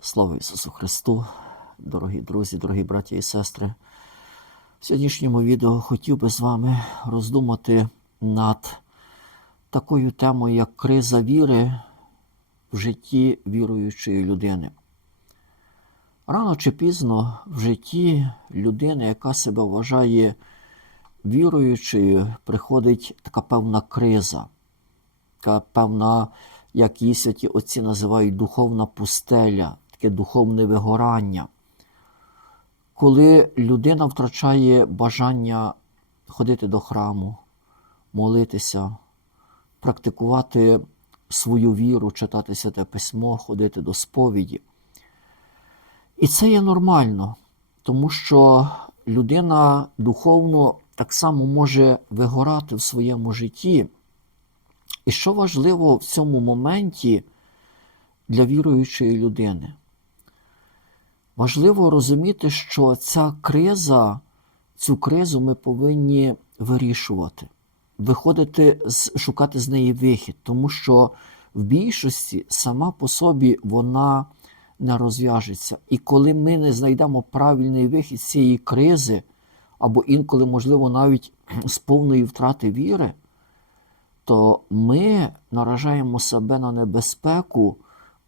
Слава Ісусу Христу, дорогі друзі, дорогі браті і сестри. В сьогоднішньому відео хотів би з вами роздумати над такою темою, як криза віри в житті віруючої людини. Рано чи пізно в житті людини, яка себе вважає віруючою, приходить така певна криза, така певна, як її святі отці називають, духовна пустеля, таке духовне вигорання. Коли людина втрачає бажання ходити до храму, молитися, практикувати свою віру, читати святе письмо, ходити до сповіді. І це є нормально, тому що людина духовно так само може вигорати в своєму житті. І що важливо в цьому моменті для віруючої людини? Важливо розуміти, що ця криза, цю кризу ми повинні вирішувати, виходити, шукати з неї вихід, тому що в більшості сама по собі вона не розв'яжеться. І коли ми не знайдемо правильний вихід з цієї кризи, або інколи, можливо, навіть з повної втрати віри, то ми наражаємо себе на небезпеку,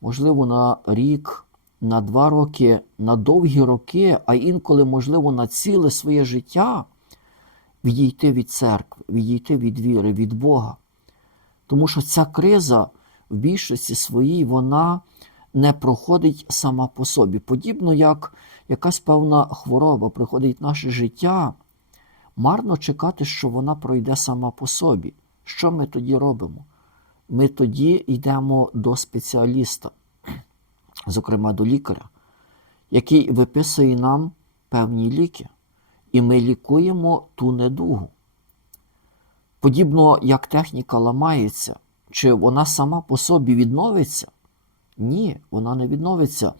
можливо, на рік, на два роки, на довгі роки, а інколи, можливо, на ціле своє життя відійти від церкви, відійти від віри, від Бога. Тому що ця криза в більшості своїй вона не проходить сама по собі. Подібно як якась певна хвороба приходить в наше життя, марно чекати, що вона пройде сама по собі. Що ми тоді робимо? Ми тоді йдемо до спеціаліста, зокрема до лікаря, який виписує нам певні ліки, і ми лікуємо ту недугу. Подібно як техніка ламається, чи вона сама по собі відновиться? Ні, вона не відновиться.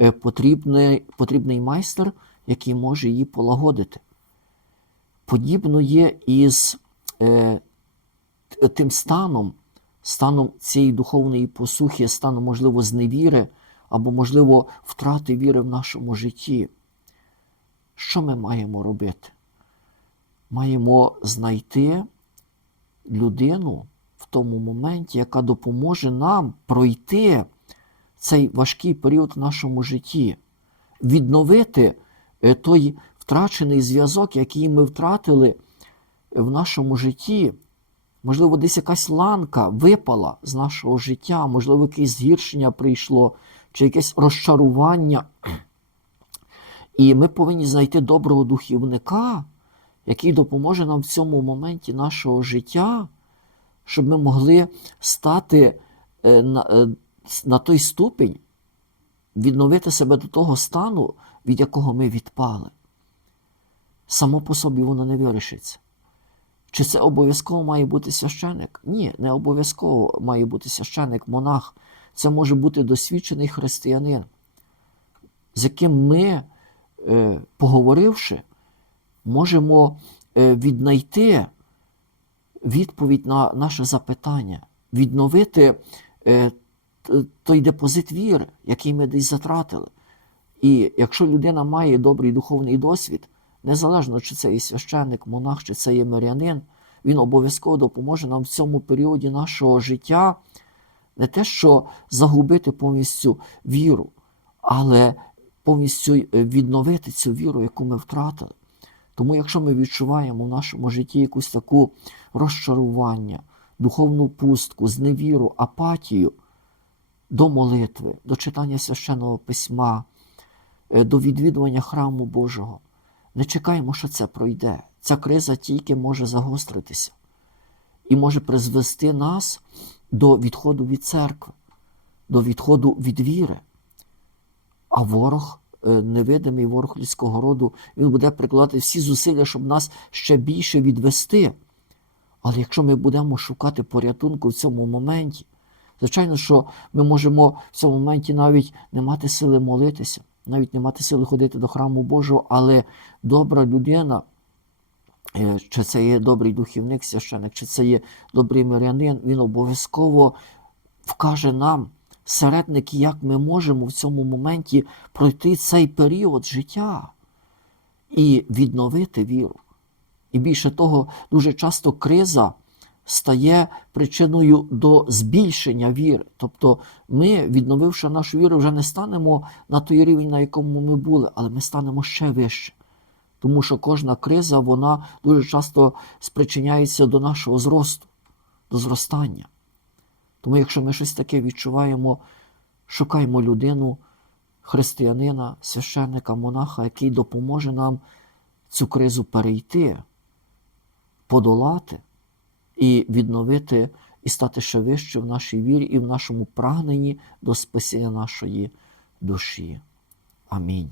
Е, Потрібний, потрібний майстер, який може її полагодити. Подібно є із е, тим станом, станом цієї духовної посухи, станом, можливо, зневіри або, можливо, втрати віри в нашому житті. Що ми маємо робити? Маємо знайти людину в тому моменті, яка допоможе нам пройти цей важкий період в нашому житті, відновити е, той втрачений зв'язок, який ми втратили в нашому житті. Можливо, десь якась ланка випала з нашого життя, можливо, якесь згіршення прийшло, чи якесь розчарування. І ми повинні знайти доброго духівника, який допоможе нам в цьому моменті нашого життя, щоб ми могли стати е, на, е, на той ступінь, відновити себе до того стану, від якого ми відпали. Само по собі воно не вирішиться. Чи це обов'язково має бути священик? Ні, не обов'язково має бути священик, монах. Це може бути досвідчений християнин, з яким ми, е, поговоривши, можемо е, віднайти відповідь на наше запитання, відновити е, той депозит віри, який ми десь затратили. І якщо людина має добрий духовний досвід, незалежно чи це є священник, монах, чи це є мирянин, він обов'язково допоможе нам в цьому періоді нашого життя не те, що загубити повністю віру, але повністю е, відновити цю віру, яку ми втратили. Тому, якщо ми відчуваємо в нашому житті якусь таку розчарування, духовну пустку, зневіру, апатію до молитви, до читання священного письма, е, до відвідування храму Божого, не чекаємо, що це пройде. Ця криза тільки може загостритися і може призвести нас до відходу від церкви, до відходу від віри. А ворог, е, невидимий ворог людського роду, він буде прикладати всі зусилля, щоб нас ще більше відвести. Але якщо ми будемо шукати порятунку в цьому моменті, звичайно, що ми можемо в цьому моменті навіть не мати сили молитися, навіть не мати сили ходити до храму Божого, але добра людина, чи це є добрий духівник, священик, чи це є добрий мирянин, він обов'язково вкаже нам середник, як ми можемо в цьому моменті пройти цей період життя і відновити віру. І більше того, дуже часто криза стає причиною до збільшення віри. Тобто ми, відновивши нашу віру, вже не станемо на той рівень, на якому ми були, але ми станемо ще вище. Тому що кожна криза вона дуже часто спричиняється до нашого зросту, до зростання. Тому, якщо ми щось таке відчуваємо, шукаємо людину, християнина, священника, монаха, який допоможе нам цю кризу перейти, подолати і відновити, і стати ще вище в нашій вірі і в нашому прагненні до спасіння нашої душі. Амінь.